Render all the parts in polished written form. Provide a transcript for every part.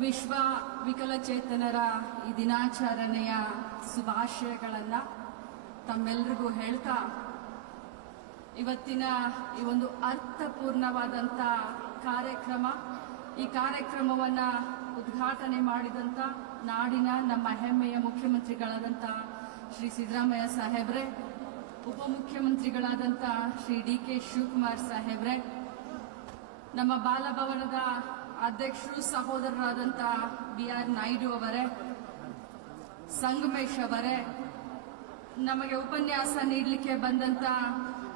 ವಿಶ್ವ ವಿಕಲಚೇತನರ ಈ ದಿನಾಚರಣೆಯ ಶುಭಾಶಯಗಳನ್ನು ತಮ್ಮೆಲ್ಲರಿಗೂ ಹೇಳ್ತಾ, ಇವತ್ತಿನ ಈ ಒಂದು ಅರ್ಥಪೂರ್ಣವಾದಂಥ ಕಾರ್ಯಕ್ರಮ, ಈ ಕಾರ್ಯಕ್ರಮವನ್ನು ಉದ್ಘಾಟನೆ ಮಾಡಿದಂಥ ನಾಡಿನ ನಮ್ಮ ಹೆಮ್ಮೆಯ ಮುಖ್ಯಮಂತ್ರಿಗಳಾದಂಥ ಶ್ರೀ ಸಿದ್ದರಾಮಯ್ಯ ಸಾಹೇಬ್ರೆ, ಉಪಮುಖ್ಯಮಂತ್ರಿಗಳಾದಂಥ ಶ್ರೀ ಡಿ.ಕೆ. ಶಿವಕುಮಾರ್ ಸಾಹೇಬ್ರೆ, ನಮ್ಮ ಬಾಲಭವನದ ಅಧ್ಯಕ್ಷರು ಸಹೋದರರಾದಂಥ ಬಿ.ಆರ್. ನಾಯ್ಡು ಅವರೇ, ಸಂಗಮೇಶ್ ಅವರೇ, ನಮಗೆ ಉಪನ್ಯಾಸ ನೀಡಲಿಕ್ಕೆ ಬಂದಂಥ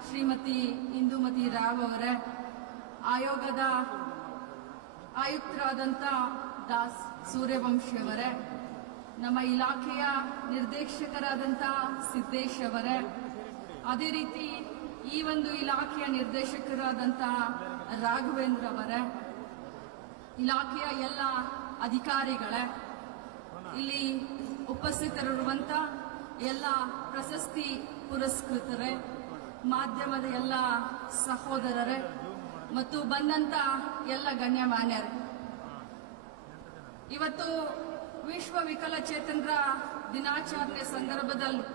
ಶ್ರೀಮತಿ ಇಂದುಮತಿ ರಾವ್ ಅವರೇ, ಆಯೋಗದ ಆಯುಕ್ತರಾದಂಥ ದಾಸ್ ಸೂರ್ಯವಂಶಿ ಅವರೇ, ನಮ್ಮ ಇಲಾಖೆಯ ನಿರ್ದೇಶಕರಾದಂಥ ಸಿದ್ದೇಶ್ ಅವರೇ, ಅದೇ ರೀತಿ ಈ ಒಂದು ಇಲಾಖೆಯ ನಿರ್ದೇಶಕರಾದಂಥ ರಾಘವೇಂದ್ರ ಅವರೇ, ಇಲಾಖೆಯ ಎಲ್ಲ ಅಧಿಕಾರಿಗಳೇ, ಇಲ್ಲಿ ಉಪಸ್ಥಿತರಿರುವಂಥ ಎಲ್ಲ ಪ್ರಶಸ್ತಿ ಪುರಸ್ಕೃತರೇ, ಮಾಧ್ಯಮದ ಎಲ್ಲ ಸಹೋದರರೇ ಮತ್ತು ಬಂದಂಥ ಎಲ್ಲ ಗಣ್ಯಮಾನ್ಯರೇ, ಇವತ್ತು ವಿಶ್ವ ವಿಕಲಚೇತನರ ದಿನಾಚರಣೆ ಸಂದರ್ಭದಲ್ಲಿ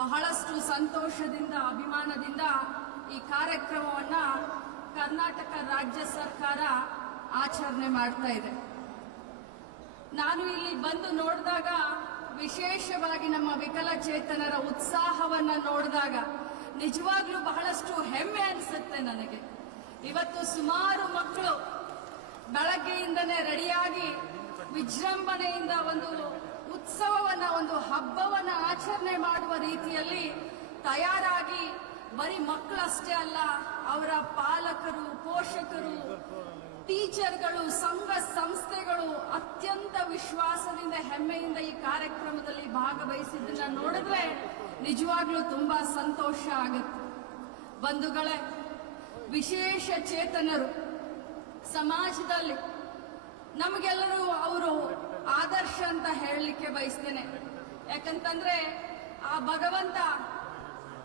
ಬಹಳಷ್ಟು ಸಂತೋಷದಿಂದ, ಅಭಿಮಾನದಿಂದ ಈ ಕಾರ್ಯಕ್ರಮವನ್ನು ಕರ್ನಾಟಕ ರಾಜ್ಯ ಸರ್ಕಾರ ಆಚರಣೆ ಮಾಡ್ತಾ ಇದೆ. ನಾನು ಇಲ್ಲಿ ಬಂದು ನೋಡಿದಾಗ, ವಿಶೇಷವಾಗಿ ನಮ್ಮ ವಿಕಲಚೇತನರ ಉತ್ಸಾಹವನ್ನು ನೋಡಿದಾಗ ನಿಜವಾಗ್ಲೂ ಬಹಳಷ್ಟು ಹೆಮ್ಮೆ ಅನಿಸುತ್ತೆ ನನಗೆ. ಇವತ್ತು ಸುಮಾರು ಮಕ್ಕಳು ಬೆಳಗ್ಗೆಯಿಂದನೇ ರೆಡಿಯಾಗಿ ವಿಜೃಂಭಣೆಯಿಂದ ಒಂದು ಉತ್ಸವವನ್ನ, ಒಂದು ಹಬ್ಬವನ್ನ ಆಚರಣೆ ಮಾಡುವ ರೀತಿಯಲ್ಲಿ ತಯಾರಾಗಿ, ಬರೀ ಮಕ್ಕಳಷ್ಟೇ ಅಲ್ಲ, ಅವರ ಪಾಲಕರು, ಪೋಷಕರು, ಟೀಚರ್ಗಳು, ಸಂಘ ಸಂಸ್ಥೆಗಳು ಅತ್ಯಂತ ವಿಶ್ವಾಸದಿಂದ, ಹೆಮ್ಮೆಯಿಂದ ಈ ಕಾರ್ಯಕ್ರಮದಲ್ಲಿ ಭಾಗವಹಿಸಿದ್ದನ್ನ ನೋಡಿದ್ರೆ ನಿಜವಾಗ್ಲೂ ತುಂಬಾ ಸಂತೋಷ ಆಗುತ್ತೆ. ಬಂಧುಗಳೇ, ವಿಶೇಷ ಚೇತನರು ಸಮಾಜದಲ್ಲಿ ನಮಗೆಲ್ಲರೂ ಅವರು ಆದರ್ಶ ಅಂತ ಹೇಳಲಿಕ್ಕೆ ಬಯಸ್ತೇನೆ. ಯಾಕಂತಂದ್ರೆ ಆ ಭಗವಂತ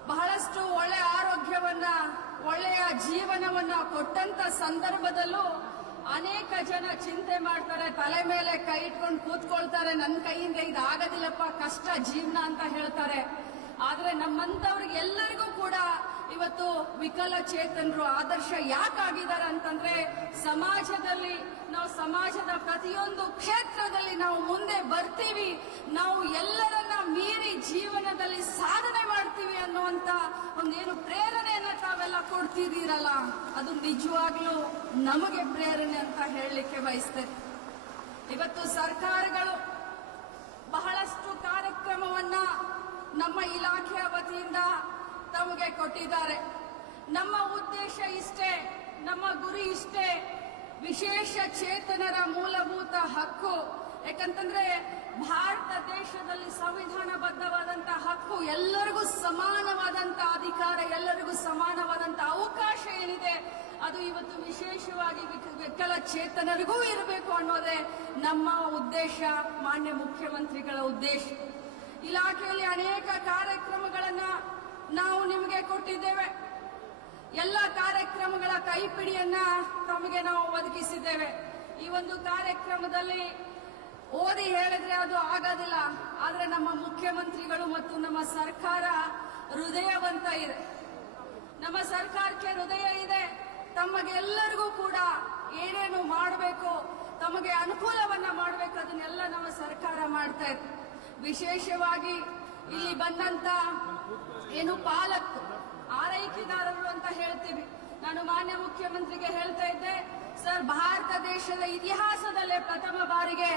ಬಹಳಷ್ಟು ಒಳ್ಳೆಯ ಆರೋಗ್ಯವನ್ನ, ಒಳ್ಳೆಯ ಜೀವನವನ್ನ ಕೊಟ್ಟಂತ ಸಂದರ್ಭದಲ್ಲೂ ಅನೇಕ ಜನ ಚಿಂತೆ ಮಾಡ್ತಾರೆ, ತಲೆ ಮೇಲೆ ಕೈ ಇಟ್ಕೊಂಡು ಕೂತ್ಕೊಳ್ತಾರೆ, ನನ್ನ ಕೈಯಿಂದ ಇದಾಗದಿಲ್ಲಪ್ಪ, ಕಷ್ಟ ಜೀವನ ಅಂತ ಹೇಳ್ತಾರೆ. ಆದ್ರೆ ನಮ್ಮಂತವ್ರಿಗೆ ಎಲ್ಲರಿಗೂ ಕೂಡ ಇವತ್ತು ವಿಕಲಚೇತನರು ಆದರ್ಶ ಯಾಕಾಗಿದ್ದಾರೆ ಅಂತಂದ್ರೆ, ಸಮಾಜದಲ್ಲಿ ನಾವು ಸಮಾಜದ ಪ್ರತಿಯೊಂದು ಕ್ಷೇತ್ರದಲ್ಲಿ ನಾವು ಮುಂದೆ ಬರ್ತೀವಿ, ನಾವು ಎಲ್ಲರನ್ನ ಮೀರಿ ಜೀವನದಲ್ಲಿ ಸಾಧನೆ ಮಾಡ್ತೀವಿ ಅನ್ನುವಂತ ಒಂದೇನು ಪ್ರೇರಣೆಯನ್ನ ತಾವೆಲ್ಲ ಕೊಡ್ತಿದ್ದೀರಲ್ಲ, ಅದು ನಿಜವಾಗ್ಲೂ ನಮಗೆ ಪ್ರೇರಣೆ ಅಂತ ಹೇಳಲಿಕ್ಕೆ ಬಯಸ್ತೇನೆ. ಇವತ್ತು ಸರ್ಕಾರಗಳು ಬಹಳಷ್ಟು ಕಾರ್ಯಕ್ರಮವನ್ನ ನಮ್ಮ ಇಲಾಖೆಯ ವತಿಯಿಂದ ತಮಗೆ ಕೊಟ್ಟಿದ್ದಾರೆ. ನಮ್ಮ ಉದ್ದೇಶ ಇಷ್ಟೇ, ನಮ್ಮ ಗುರಿ ಇಷ್ಟೇ, ವಿಶೇಷ ಚೇತನರ ಮೂಲಭೂತ ಹಕ್ಕು. ಯಾಕಂತಂದ್ರೆ ಭಾರತ ದೇಶದಲ್ಲಿ ಸಂವಿಧಾನಬದ್ಧವಾದಂತಹ ಹಕ್ಕು, ಎಲ್ಲರಿಗೂ ಸಮಾನವಾದಂತ ಅಧಿಕಾರ, ಎಲ್ಲರಿಗೂ ಸಮಾನವಾದಂತ ಅವಕಾಶ ಏನಿದೆ, ಅದು ಇವತ್ತು ವಿಶೇಷವಾಗಿ ವಿಕಲಚೇತನರಿಗೂ ಇರಬೇಕು ಅನ್ನೋದೇ ನಮ್ಮ ಉದ್ದೇಶ, ಮಾನ್ಯ ಮುಖ್ಯಮಂತ್ರಿಗಳ ಉದ್ದೇಶ. ಇಲಾಖೆಯಲ್ಲಿ ಅನೇಕ ಕಾರ್ಯಕ್ರಮಗಳನ್ನ ನಾವು ನಿಮಗೆ ಕೊಟ್ಟಿದ್ದೇವೆ. ಎಲ್ಲ ಕಾರ್ಯಕ್ರಮಗಳ ಕೈಪಿಡಿಯನ್ನ ತಮಗೆ ನಾವು ಒದಗಿಸಿದ್ದೇವೆ. ಈ ಒಂದು ಕಾರ್ಯಕ್ರಮದಲ್ಲಿ ಓದಿ ಹೇಳಿದ್ರೆ ಅದು ಆಗೋದಿಲ್ಲ, ಆದ್ರೆ ನಮ್ಮ ಮುಖ್ಯಮಂತ್ರಿಗಳು ಮತ್ತು ನಮ್ಮ ಸರ್ಕಾರ ಹೃದಯವಂತ ಇದೆ. ನಮ್ಮ ಸರ್ಕಾರಕ್ಕೆ ಹೃದಯ ಇದೆ. ತಮಗೆಲ್ಲರಿಗೂ ಕೂಡ ಏನೇನು ಮಾಡಬೇಕು, ತಮಗೆ ಅನುಕೂಲವನ್ನ ಮಾಡಬೇಕು, ಅದನ್ನೆಲ್ಲ ನಮ್ಮ ಸರ್ಕಾರ ಮಾಡ್ತಾ ಇದೆ. ವಿಶೇಷವಾಗಿ ಇಲ್ಲಿ ಬಂದಂತ ಏನು ಪಾಲಕರು, ಆರೈಕೆದಾರರು ಅಂತ ಹೇಳ್ತೀವಿ. ನಾನು ಮಾನ್ಯ ಮುಖ್ಯಮಂತ್ರಿಗೆ ಹೇಳ್ತಾ ಇದ್ದೆ, ಸರ್, ಭಾರತ ದೇಶದ ಇತಿಹಾಸದಲ್ಲೇ ಪ್ರಥಮ ಬಾರಿಗೆ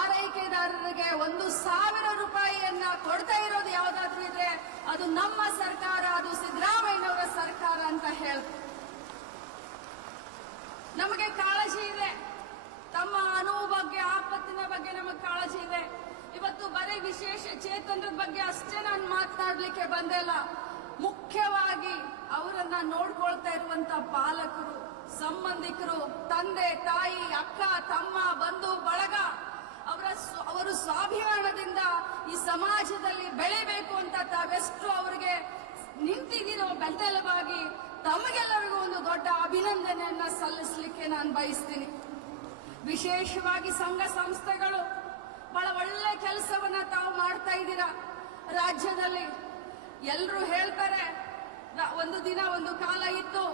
ಆರೈಕೆದಾರರಿಗೆ 1,000 ರೂಪಾಯಿಯನ್ನ ಕೊಡ್ತಾ ಇರೋದು ಯಾವ್ದಾದ್ರೂ ಇದ್ರೆ ಅದು ನಮ್ಮ ಸರ್ಕಾರ, ಅದು ಸಿದ್ದರಾಮಯ್ಯನವರ ಸರ್ಕಾರ ಅಂತ ಹೇಳ್ತೀವಿ. ನಮಗೆ ಕಾಳಜಿ ಇದೆ, ತಮ್ಮ ಅನುವು ಬಗ್ಗೆ, ಆಪತ್ತಿನ ಬಗ್ಗೆ ನಮಗೆ ಕಾಳಜಿ ಇದೆ. ಇವತ್ತು ಬರೀ ವಿಶೇಷ ಚೇತನರ ಬಗ್ಗೆ ಅಷ್ಟೇ ನಾನು ಮಾತನಾಡ್ಲಿಕ್ಕೆ ಬಂದಿಲ್ಲ. ಮುಖ್ಯವಾಗಿ ಅವರನ್ನ ನೋಡ್ಕೊಳ್ತಾ ಇರುವಂತ ಪಾಲಕರು, ಸಂಬಂಧಿಕರು, ತಂದೆ ತಾಯಿ, ಅಕ್ಕ ತಮ್ಮ, ಬಂಧು ಬಳಗ, ಅವರು ಸ್ವಾಭಿಮಾನದಿಂದ ಈ ಸಮಾಜದಲ್ಲಿ ಬೆಳಿಬೇಕು ಅಂತ ತಾವೆಷ್ಟು ಅವರಿಗೆ ನಿಂತಿದ್ದೀರೋ ಬೆಂಬಲವಾಗಿ ತಮಗೆಲ್ಲರಿಗೂ ಒಂದು ದೊಡ್ಡ ಅಭಿನಂದನೆಯನ್ನ ಸಲ್ಲಿಸಲಿಕ್ಕೆ ನಾನು ಬಯಸ್ತೀನಿ. ವಿಶೇಷವಾಗಿ ಸಂಘ ಸಂಸ್ಥೆಗಳು ಬಹಳ ಒಳ್ಳೆ ಕೆಲಸವನ್ನ ತಾವು ಮಾಡ್ತಾ ಇದ್ದೀರಾ ರಾಜ್ಯದಲ್ಲಿ. ಎಲ್ಲರೂ ಹೇಳ್ತಾರೆ, ಒಂದು ದಿನ ಒಂದು ಕಾಲ ಇತ್ತು,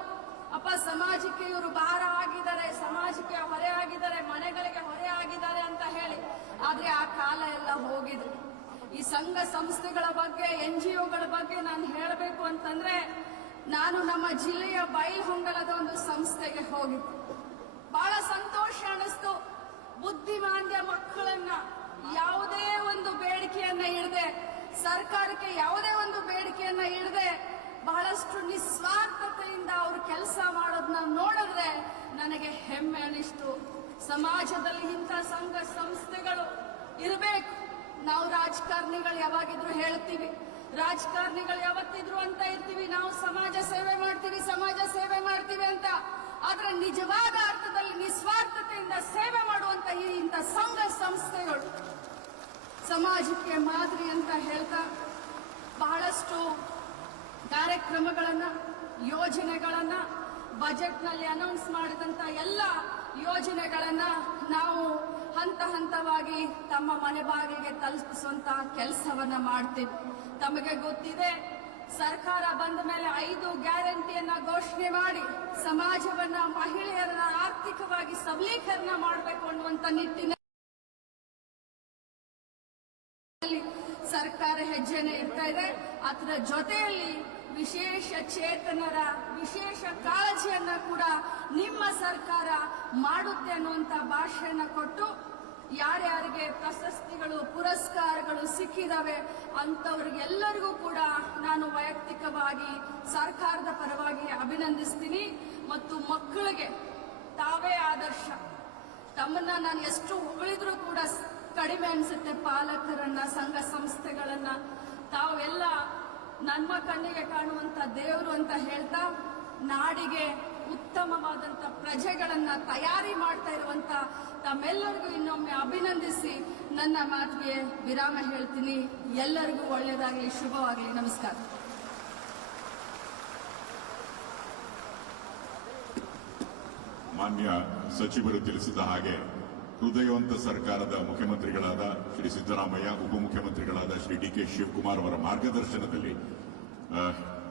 ಅಪ್ಪ ಸಮಾಜಕ್ಕೆ ಇವರು ಭಾರ ಆಗಿದ್ದಾರೆ, ಸಮಾಜಕ್ಕೆ ಹೊರೆ ಆಗಿದ್ದಾರೆ, ಮನೆಗಳಿಗೆ ಹೊರೆ ಆಗಿದ್ದಾರೆ ಅಂತ ಹೇಳಿ. ಆದ್ರೆ ಆ ಕಾಲ ಎಲ್ಲ ಹೋಗಿದೆ. ಈ ಸಂಘ ಸಂಸ್ಥೆಗಳ ಬಗ್ಗೆ, NGOಗಳ ಬಗ್ಗೆ ನಾನು ಹೇಳಬೇಕು ಅಂತಂದ್ರೆ, ನಾನು ನಮ್ಮ ಜಿಲ್ಲೆಯ ಬೈಲ್ಹೊಂಗಲದ ಒಂದು ಸಂಸ್ಥೆಗೆ ಹೋಗಿದ್ದೆ. ಬಹಳ ಸಂತೋಷ ಅನಿಸ್ತು. ಬುದ್ಧಿಮಾಂದ್ಯ ಮಕ್ಕಳನ್ನ ಯಾವುದೇ ಒಂದು ಬೇಡಿಕೆಯನ್ನ ಇಡದೆ, ಸರ್ಕಾರಕ್ಕೆ ಯಾವುದೇ ಒಂದು ಬೇಡಿಕೆಯನ್ನ ಇಡದೆ, ಬಹಳಷ್ಟು ನಿಸ್ವಾರ್ಥತೆಯಿಂದ ಅವರು ಕೆಲಸ ಮಾಡೋದನ್ನ ನೋಡಿದ್ರೆ ನನಗೆ ಹೆಮ್ಮೆ ಅನಿಸ್ತು. ಸಮಾಜದಲ್ಲಿ ಇಂಥ ಸಂಘ ಸಂಸ್ಥೆಗಳು ಇರಬೇಕು. ನಾವು ರಾಜಕಾರಣಿಗಳು ಯಾವಾಗಿದ್ರು ಹೇಳ್ತೀವಿ, ರಾಜಕಾರಣಿಗಳು ಯಾವತ್ತಿದ್ರು ಅಂತ ಇರ್ತೀವಿ, ನಾವು ಸಮಾಜ ಸೇವೆ ಮಾಡ್ತೀವಿ, ಸಮಾಜ ಸೇವೆ ಮಾಡ್ತೀವಿ ಅಂತ. ಆದ್ರೆ ನಿಜವಾದ ಅರ್ಥದಲ್ಲಿ ನಿಸ್ವಾರ್ಥತೆಯಿಂದ ಸೇವೆ ಮಾಡುವಂತ ಇಂಥ ಸಂಘ ಸಂಸ್ಥೆಗಳು ಸಮಾಜಕ್ಕೆ ಮಾದರಿ ಅಂತ ಹೇಳ್ತಾ ಬಹಳಷ್ಟು ಕಾರ್ಯಕ್ರಮಗಳನ್ನ, ಯೋಜನೆಗಳನ್ನ, ಬಜೆಟ್ನಲ್ಲಿ ಅನೌನ್ಸ್ ಮಾಡಿದಂತ ಎಲ್ಲ ಯೋಜನೆಗಳನ್ನ ನಾವು ಹಂತ ಹಂತವಾಗಿ ತಮ್ಮ ಮನೆ ಬಾಗಿಲಿಗೆ ತಲುಪಿಸುವಂತ ಕೆಲಸವನ್ನ ಮಾಡ್ತೀವಿ. ತಮಗೆ ಗೊತ್ತಿದೆ, ಸರ್ಕಾರ ಬಂದ ಮೇಲೆ 5 ಗ್ಯಾರಂಟಿಯನ್ನ ಘೋಷಣೆ ಮಾಡಿ ಸಮಾಜವನ್ನ, ಮಹಿಳೆಯರನ್ನ ಆರ್ಥಿಕವಾಗಿ ಸಬಲೀಕರಣ ಮಾಡಬೇಕು ಅನ್ನುವಂತ ನಿಟ್ಟಿನಲ್ಲಿ ಸರ್ಕಾರ ಹೆಜ್ಜೆನೆ ಇರ್ತಾ ಇದೆ. ಅದರ ಜೊತೆಯಲ್ಲಿ ವಿಶೇಷ ಚೇತನರ ವಿಶೇಷ ಕಾಳಜಿಯನ್ನ ಕೂಡ ನಿಮ್ಮ ಸರ್ಕಾರ ಮಾಡುತ್ತೆ ಅನ್ನುವಂತ ಭಾಷೆಯನ್ನ ಕೊಟ್ಟು, ಯಾರ್ಯಾರಿಗೆ ಪ್ರಶಸ್ತಿಗಳು, ಪುರಸ್ಕಾರಗಳು ಸಿಕ್ಕಿದಾವೆ ಅಂತವ್ರಿಗೆಲ್ಲರಿಗೂ ಕೂಡ ನಾನು ವೈಯಕ್ತಿಕವಾಗಿ ಸರ್ಕಾರದ ಪರವಾಗಿ ಅಭಿನಂದಿಸ್ತೀನಿ. ಮತ್ತು ಮಕ್ಕಳಿಗೆ ತಾವೇ ಆದರ್ಶ. ತಮ್ಮನ್ನ ನಾನು ಎಷ್ಟು ಹೊಗಳಿದ್ರೂ ಕೂಡ ಕಡಿಮೆ ಅನ್ಸುತ್ತೆ. ಪಾಲಕರನ್ನ, ಸಂಘ ಸಂಸ್ಥೆಗಳನ್ನ ತಾವೆಲ್ಲ ನಮ್ಮ ಕಣ್ಣಿಗೆ ಕಾಣುವಂತ ದೇವರು ಅಂತ ಹೇಳ್ತಾ, ನಾಡಿಗೆ ಉತ್ತಮವಾದಂತ ಪ್ರಜೆಗಳನ್ನ ತಯಾರಿ ಮಾಡ್ತಾ ಇರುವಂತ ತಮ್ಮೆಲ್ಲರಿಗೂ ಇನ್ನೊಮ್ಮೆ ಅಭಿನಂದಿಸಿ ನನ್ನ ಮಾತಿಗೆ ವಿರಾಮ ಹೇಳ್ತೀನಿ. ಎಲ್ಲರಿಗೂ ಒಳ್ಳೆಯದಾಗಲಿ, ಶುಭವಾಗಲಿ. ನಮಸ್ಕಾರ. ಮಾನ್ಯ ಸಚಿವರು ತಿಳಿಸಿದ ಹಾಗೆ ಹೃದಯವಂತ ಸರ್ಕಾರದ ಮುಖ್ಯಮಂತ್ರಿಗಳಾದ ಶ್ರೀ ಸಿದ್ದರಾಮಯ್ಯ, ಉಪಮುಖ್ಯಮಂತ್ರಿಗಳಾದ ಶ್ರೀ ಡಿ ಕೆ ಶಿವಕುಮಾರ್ ಅವರ ಮಾರ್ಗದರ್ಶನದಲ್ಲಿ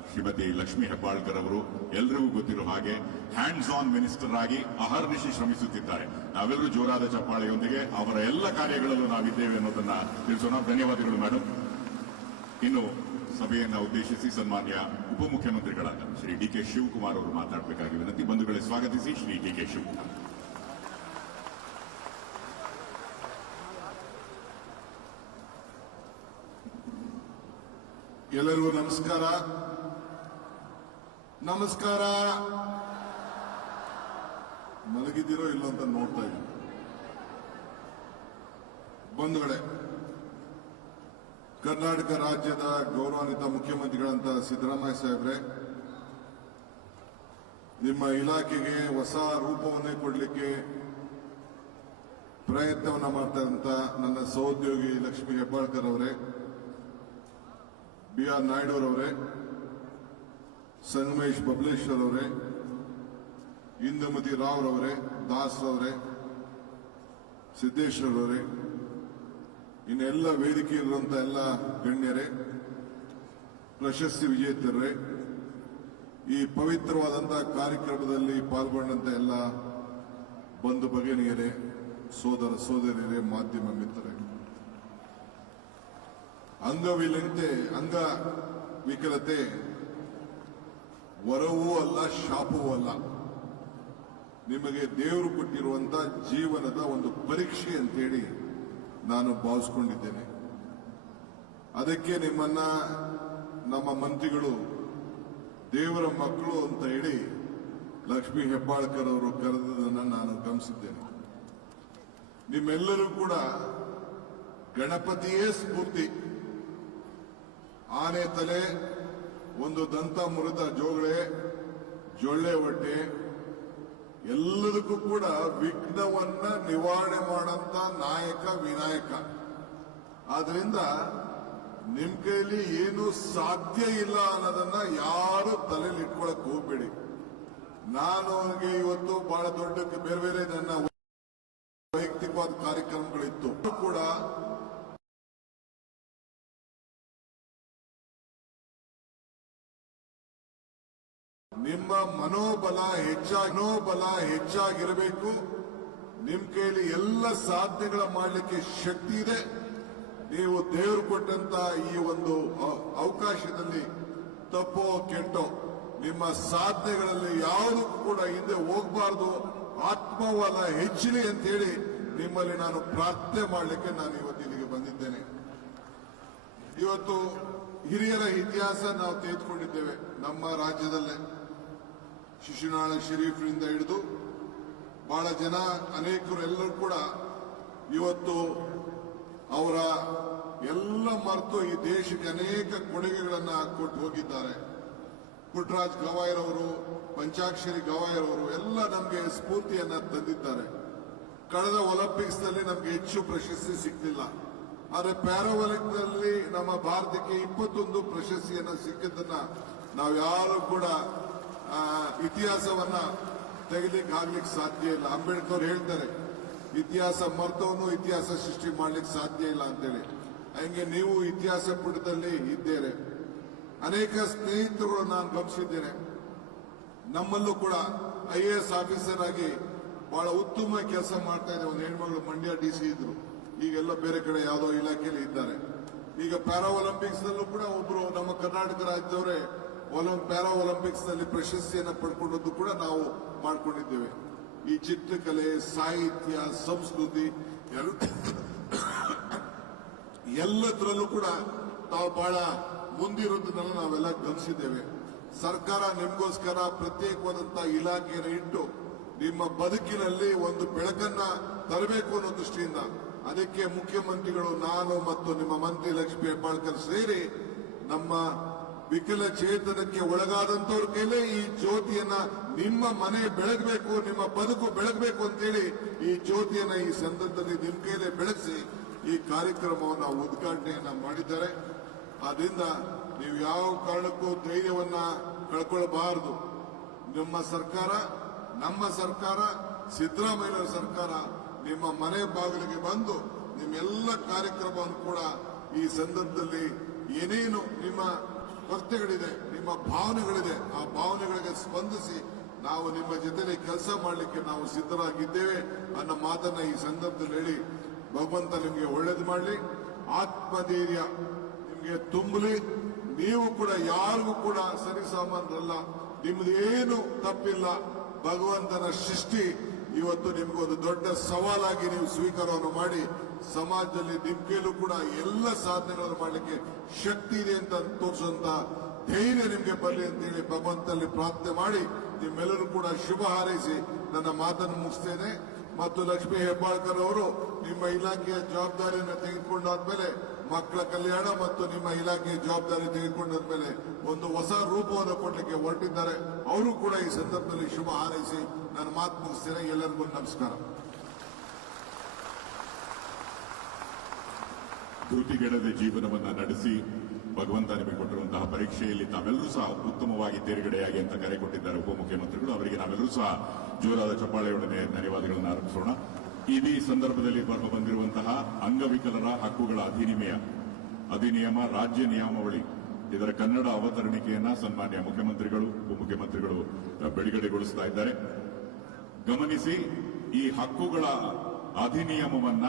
ಶ್ರೀಮತಿ ಲಕ್ಷ್ಮೀ ಹೆಬ್ಬಾಳ್ಕರ್ ಅವರು ಎಲ್ಲರಿಗೂ ಗೊತ್ತಿರೋ ಹಾಗೆ ಹ್ಯಾಂಡ್ಸ್ ಆನ್ ಮಿನಿಸ್ಟರ್ ಆಗಿ ಅಹರ್ನಿಶಿ ಶ್ರಮಿಸುತ್ತಿದ್ದಾರೆ. ನಾವೆಲ್ಲರೂ ಜೋರಾದ ಚಪ್ಪಾಳೆಯೊಂದಿಗೆ ಅವರ ಎಲ್ಲ ಕಾರ್ಯಗಳಲ್ಲೂ ನಾವಿದ್ದೇವೆ ಅನ್ನೋದನ್ನ ತಿಳಿಸೋಣ. ಧನ್ಯವಾದಗಳು ಮೇಡಮ್. ಇನ್ನು ಸಭೆಯನ್ನ ಉದ್ದೇಶಿಸಿ ಸನ್ಮಾನ್ಯ ಉಪಮುಖ್ಯಮಂತ್ರಿಗಳಾದ ಶ್ರೀ ಡಿ ಕೆ ಶಿವಕುಮಾರ್ ಅವರು ಮಾತನಾಡಬೇಕಾಗಿ ವಿನಂತಿ. ಬಂಧುಗಳೇ, ಸ್ವಾಗತಿಸಿ ಶ್ರೀ ಡಿ ಕೆ ಶಿವಕುಮಾರ್. ಎಲ್ಲರಿಗೂ ನಮಸ್ಕಾರ. ನಮಸ್ಕಾರ. ಮಲಗಿದ್ದೀರೋ ಇಲ್ಲೋ ಅಂತ ನೋಡ್ತಾ ಇದ್ದೀನಿ. ಬಂಧುಗಳೇ, ಕರ್ನಾಟಕ ರಾಜ್ಯದ ಗೌರವಾನ್ವಿತ ಮುಖ್ಯಮಂತ್ರಿಗಳಂತ ಸಿದ್ದರಾಮಯ್ಯ ಸಾಹೇಬ್ರೆ, ನಿಮ್ಮ ಇಲಾಖೆಗೆ ಹೊಸ ರೂಪವನ್ನೇ ಕೊಡಲಿಕ್ಕೆ ಪ್ರಯತ್ನವನ್ನ ಮಾಡ್ತಾ ಇದ್ದಂತ ನನ್ನ ಸಹೋದ್ಯೋಗಿ ಲಕ್ಷ್ಮೀ ಹೆಬ್ಬಾಳ್ಕರ್ ಅವರೇ, BR ನಾಯ್ಡುರವರೇ, ಸಂಗಮೇಶ್ ಬಬಲೇಶ್ವರ್ ಅವರೇ, ಇಂದುಮತಿ ರಾವ್ರವರೇ, ದಾಸ್ರವರೇ, ಸಿದ್ದೇಶ್ವರವರೇ, ಇನ್ನೆಲ್ಲ ವೇದಿಕೆಯಲ್ಲಿರುವಂತ ಎಲ್ಲ ಗಣ್ಯರೇ, ಪ್ರಶಸ್ತಿ ವಿಜೇತರೇ, ಈ ಪವಿತ್ರವಾದಂತಹ ಕಾರ್ಯಕ್ರಮದಲ್ಲಿ ಪಾಲ್ಗೊಂಡಂತ ಎಲ್ಲ ಬಂಧು ಭಗಿನಿಯರೇ, ಸೋದರ ಸೋದರಿಯರೇ, ಮಾಧ್ಯಮ ಮಿತ್ರರೇ, ಅಂಗವಿಕಲತೆ ವರವೂ ಅಲ್ಲ, ಶಾಪವೂ ಅಲ್ಲ. ನಿಮಗೆ ದೇವರು ಕೊಟ್ಟಿರುವಂತ ಜೀವನದ ಒಂದು ಪರೀಕ್ಷೆ ಅಂತೇಳಿ ನಾನು ಭಾವಿಸ್ಕೊಂಡಿದ್ದೇನೆ. ಅದಕ್ಕೆ ನಿಮ್ಮನ್ನ ನಮ್ಮ ಮಂತ್ರಿಗಳು ದೇವರ ಮಕ್ಕಳು ಅಂತ ಹೇಳಿ ಲಕ್ಷ್ಮೀ ಹೆಬ್ಬಾಳ್ಕರ್ ಅವರು ಕರೆದದನ್ನು ನಾನು ಗಮನಿಸಿದ್ದೇನೆ. ನಿಮ್ಮೆಲ್ಲರೂ ಕೂಡ ಗಣಪತಿಯೇ ಸ್ಫೂರ್ತಿ. ಆನೆ ತಲೆ, ಒಂದು ದಂತ ಮುರಿದ ಜೋಗಳೆ, ಜೊಳ್ಳೆ ಹೊಟ್ಟೆ, ಎಲ್ಲದಕ್ಕೂ ಕೂಡ ವಿಘ್ನವನ್ನ ನಿವಾರಣೆ ಮಾಡಂತ ನಾಯಕ ವಿನಾಯಕ. ಆದ್ರಿಂದ ನಿಮ್ ಕೈಲಿ ಏನು ಸಾಧ್ಯ ಇಲ್ಲ ಅನ್ನೋದನ್ನ ಯಾರು ತಲೆಯಲ್ಲಿ ಇಟ್ಕೊಳಕ್ ಹೋಗ್ಬೇಡಿ. ನಾನು ಅವನಿಗೆ ಇವತ್ತು ಬಹಳ ದೊಡ್ಡ ಬೇರೆ ಬೇರೆ ನನ್ನ ವೈಯಕ್ತಿಕವಾದ ಕಾರ್ಯಕ್ರಮಗಳಿತ್ತು ಕೂಡ ನಿಮ್ಮ ಮನೋಬಲ ಹೆಚ್ಚಾಗಿರಬೇಕು. ನಿಮ್ ಕೈಲಿ ಎಲ್ಲ ಸಾಧನೆಗಳ ಮಾಡಲಿಕ್ಕೆ ಶಕ್ತಿ ಇದೆ. ನೀವು ದೇವರು ಕೊಟ್ಟಂತ ಈ ಒಂದು ಅವಕಾಶದಲ್ಲಿ ತಪ್ಪೋ ಕೆಟ್ಟೋ ನಿಮ್ಮ ಸಾಧನೆಗಳಲ್ಲಿ ಯಾವುದಕ್ಕೂ ಕೂಡ ಹಿಂದೆ ಹೋಗಬಾರದು. ಆತ್ಮಬಲ ಹೆಚ್ಚಲಿ ಅಂತ ಹೇಳಿ ನಿಮ್ಮಲ್ಲಿ ನಾನು ಪ್ರಾರ್ಥನೆ ಮಾಡಲಿಕ್ಕೆ ನಾನು ಇವತ್ತು ಇಲ್ಲಿಗೆ ಬಂದಿದ್ದೇನೆ. ಇವತ್ತು ಹಿರಿಯರ ಇತಿಹಾಸ ನಾವು ತೆಗೆದುಕೊಂಡಿದ್ದೇವೆ. ನಮ್ಮ ರಾಜ್ಯದಲ್ಲೇ ಶಿಶುನಾಳ ಶರೀಫ್ರಿಂದ ಹಿಡಿದು ಬಹಳ ಜನ ಅನೇಕರು ಎಲ್ಲರೂ ಕೂಡ ಇವತ್ತು ಅವರ ಎಲ್ಲ ಮರೆತು ಈ ದೇಶಕ್ಕೆ ಅನೇಕ ಕೊಡುಗೆಗಳನ್ನ ಕೊಟ್ಟು ಹೋಗಿದ್ದಾರೆ. ಪುಟ್ಟರಾಜ್ ಗವಾಯರ್ ಅವರು, ಪಂಚಾಕ್ಷರಿ ಗವಾಯರ್ ಅವರು ಎಲ್ಲ ನಮಗೆ ಸ್ಫೂರ್ತಿಯನ್ನ ತಂದಿದ್ದಾರೆ. ಕಳೆದ ಒಲಿಂಪಿಕ್ಸ್ ನಲ್ಲಿ ನಮಗೆ ಹೆಚ್ಚು ಪ್ರಶಸ್ತಿ ಸಿಕ್ಕಿಲ್ಲ, ಆದರೆ ಪ್ಯಾರಾಒಲಿಂಪಿಕ್ಸ್ ನಲ್ಲಿ ನಮ್ಮ ಭಾರತಕ್ಕೆ 21 ಪ್ರಶಸ್ತಿಯನ್ನ ಸಿಕ್ಕಿದ್ದನ್ನ ನಾವು ಯಾರು ಕೂಡ ಇತಿಹಾಸವನ್ನ ತೆಗಿಲಿಕ್ಕೆ ಸಾಧ್ಯ ಇಲ್ಲ. ಅಂಬೇಡ್ಕರ್ ಹೇಳ್ತಾರೆ, ಇತಿಹಾಸ ಮರ್ತವನು ಇತಿಹಾಸ ಸೃಷ್ಟಿ ಮಾಡ್ಲಿಕ್ಕೆ ಸಾಧ್ಯ ಇಲ್ಲ ಅಂತೇಳಿ. ಹಂಗೆ ನೀವು ಇತಿಹಾಸ ಪುಟದಲ್ಲಿ ಇದ್ದೇನೆ. ಅನೇಕ ಸ್ನೇಹಿತರು ನಾನು ಗಮನಿಸಿದ್ದೇನೆ. ನಮ್ಮಲ್ಲೂ ಕೂಡ IAS ಆಫೀಸರ್ ಆಗಿ ಬಹಳ ಉತ್ತಮ ಕೆಲಸ ಮಾಡ್ತಾ ಇದೆ. ಒಂದು ಹೆಣ್ಮಗಳು ಮಂಡ್ಯ DC ಇದ್ರು, ಈಗೆಲ್ಲ ಬೇರೆ ಕಡೆ ಯಾವುದೋ ಇಲಾಖೆಯಲ್ಲಿ ಇದ್ದಾರೆ. ಈಗ ಪ್ಯಾರಾ ಒಲಿಂಪಿಕ್ಸ್ ನಲ್ಲೂ ಕೂಡ ಒಬ್ರು ನಮ್ಮ ಕರ್ನಾಟಕ ರಾಜ್ಯದವರೇ ಪ್ಯಾರಾ ಒಲಿಂಪಿಕ್ಸ್ ನಲ್ಲಿ ಪ್ರಶಸ್ತಿಯನ್ನು ಪಡ್ಕೊಂಡದ್ದು ಕೂಡ ನಾವು ಮಾಡಿಕೊಂಡಿದ್ದೇವೆ. ಈ ಚಿತ್ರಕಲೆ, ಸಾಹಿತ್ಯ, ಸಂಸ್ಕೃತಿ ಎಲ್ಲದರಲ್ಲೂ ಕೂಡ ತಾವು ಬಹಳ ಮುಂದಿರೋದನ್ನೆಲ್ಲ ನಾವೆಲ್ಲ ಗಮನಿಸಿದ್ದೇವೆ. ಸರ್ಕಾರ ನಿಮಗೋಸ್ಕರ ಪ್ರತ್ಯೇಕವಾದಂತಹ ಇಲಾಖೆಯನ್ನು ಇಟ್ಟು ನಿಮ್ಮ ಬದುಕಿನಲ್ಲಿ ಒಂದು ಬೆಳಕನ್ನ ತರಬೇಕು ಅನ್ನೋ ದೃಷ್ಟಿಯಿಂದ ಅದಕ್ಕೆ ಮುಖ್ಯಮಂತ್ರಿಗಳು, ನಾನು ಮತ್ತು ನಿಮ್ಮ ಮಂತ್ರಿ ಲಕ್ಷ್ಮೀ ಹೆಬ್ಬಾಳ್ಕರ್ ಸೇರಿ ನಮ್ಮ ವಿಕಲಚೇತನಕ್ಕೆ ಒಳಗಾದಂತವ್ರ ಕೈಲೇ ಈ ಜ್ಯೋತಿಯನ್ನ ನಿಮ್ಮ ಮನೆ ಬೆಳಗಬೇಕು, ನಿಮ್ಮ ಬದುಕು ಬೆಳಗಬೇಕು ಅಂತೇಳಿ ಈ ಜ್ಯೋತಿಯನ್ನ ಈ ಸಂದರ್ಭದಲ್ಲಿ ನಿಮ್ಮ ಕೈಲೇ ಬೆಳಗಿಸಿ ಈ ಕಾರ್ಯಕ್ರಮವನ್ನು ಉದ್ಘಾಟನೆಯನ್ನ ಮಾಡಿದ್ದಾರೆ. ಆದ್ರಿಂದ ನೀವು ಯಾವ ಕಾರಣಕ್ಕೂ ಧೈರ್ಯವನ್ನ ಕಳ್ಕೊಳ್ಬಾರದು. ನಮ್ಮ ಸರ್ಕಾರ ಸಿದ್ದರಾಮಯ್ಯ ಸರ್ಕಾರ ನಿಮ್ಮ ಮನೆ ಬಾಗಿಲಿಗೆ ಬಂದು ನಿಮ್ಮೆಲ್ಲ ಕಾರ್ಯಕ್ರಮವನ್ನು ಕೂಡ ಈ ಸಂದರ್ಭದಲ್ಲಿ ಏನೇನು ನಿಮ್ಮ ಕೊರತೆಗಳಿದೆ, ನಿಮ್ಮ ಭಾವನೆಗಳಿದೆ, ಆ ಭಾವನೆಗಳಿಗೆ ಸ್ಪಂದಿಸಿ ನಾವು ನಿಮ್ಮ ಜೊತೆಲಿ ಕೆಲಸ ಮಾಡಲಿಕ್ಕೆ ನಾವು ಸಿದ್ಧರಾಗಿದ್ದೇವೆ ಅನ್ನೋ ಮಾತನ್ನ ಈ ಸಂದರ್ಭದಲ್ಲಿ ಹೇಳಿ ಭಗವಂತ ನಿಮಗೆ ಒಳ್ಳೇದು ಮಾಡಲಿ, ಆತ್ಮಧೈರ್ಯ ನಿಮಗೆ ತುಂಬಲಿ. ನೀವು ಕೂಡ ಯಾರಿಗೂ ಕೂಡ ಸರಿಸಾಮಾನ್ಯರಲ್ಲ, ನಿಮ್ದೇನು ತಪ್ಪಿಲ್ಲ. ಭಗವಂತನ ಸೃಷ್ಟಿ ಇವತ್ತು ನಿಮಗೊಂದು ದೊಡ್ಡ ಸವಾಲಾಗಿ ನೀವು ಸ್ವೀಕಾರವನ್ನು ಮಾಡಿ ಸಮಾಜದಲ್ಲಿ ನಿಮ್ಮ ಕೈಲೂ ಕೂಡ ಎಲ್ಲ ಸಾಧನೆಗಳನ್ನು ಮಾಡಲಿಕ್ಕೆ ಶಕ್ತಿ ಇದೆ ಅಂತ ತೋರಿಸುವಂತ ಧೈರ್ಯ ನಿಮಗೆ ಬರಲಿ ಅಂತೇಳಿ ಭಗವಂತನಲ್ಲಿ ಪ್ರಾರ್ಥನೆ ಮಾಡಿ ನಿಮ್ಮೆಲ್ಲರೂ ಕೂಡ ಶುಭ ಹಾರೈಸಿ ನನ್ನ ಮಾತನ್ನು ಮುಗಿಸ್ತೇನೆ. ಮತ್ತು ಲಕ್ಷ್ಮೀ ಹೆಬ್ಬಾಳ್ಕರ್ ಅವರು ನಿಮ್ಮ ಇಲಾಖೆಯ ಜವಾಬ್ದಾರಿಯನ್ನು ತೆಗೆದುಕೊಂಡಾದ್ಮೇಲೆ ಮಕ್ಕಳ ಕಲ್ಯಾಣ ಮತ್ತು ನಿಮ್ಮ ಇಲಾಖೆಯ ಜವಾಬ್ದಾರಿ ತೆಗೆದುಕೊಂಡಾದ್ಮೇಲೆ ಒಂದು ಹೊಸ ರೂಪವನ್ನು ಕೊಡಲಿಕ್ಕೆ ಹೊರಟಿದ್ದಾರೆ. ಅವರು ಕೂಡ ಈ ಸಂದರ್ಭದಲ್ಲಿ ಶುಭ ಹಾರೈಸಿ ನನ್ನ ಮಾತು ಮುಗಿಸ್ತೇನೆ. ಎಲ್ಲರಿಗೂ ನಮಸ್ಕಾರ. ಧೃತಿಗೆಡದೆ ಜೀವನವನ್ನ ನಡೆಸಿ ಭಗವಂತ ನಿಮಗೆ ಕೊಟ್ಟಿರುವಂತಹ ಪರೀಕ್ಷೆಯಲ್ಲಿ ತಾವೆಲ್ಲರೂ ಸಹ ಉತ್ತಮವಾಗಿ ತೇರ್ಗಡೆಯಾಗಿ ಅಂತ ಕರೆ ಕೊಟ್ಟಿದ್ದಾರೆ ಉಪಮುಖ್ಯಮಂತ್ರಿಗಳು. ಅವರಿಗೆ ನಾವೆಲ್ಲರೂ ಸಹ ಜೋರಾದ ಚಪ್ಪಾಳೆಯೊಡನೆ ಧನ್ಯವಾದಗಳನ್ನು ಅರ್ಪಿಸೋಣ. ಇದೇ ಸಂದರ್ಭದಲ್ಲಿ ಬಂದಿರುವಂತಹ ಅಂಗವಿಕಲರ ಹಕ್ಕುಗಳ ಅಧಿನಿಯಮ ರಾಜ್ಯ ನಿಯಮಾವಳಿ ಇದರ ಕನ್ನಡ ಅವತರಣಿಕೆಯನ್ನ ಸನ್ಮಾನ್ಯ ಮುಖ್ಯಮಂತ್ರಿಗಳು ಉಪಮುಖ್ಯಮಂತ್ರಿಗಳು ಬಿಡುಗಡೆಗೊಳಿಸ್ತಾ ಇದ್ದಾರೆ. ಗಮನಿಸಿ, ಈ ಹಕ್ಕುಗಳ ಅಧಿನಿಯಮವನ್ನ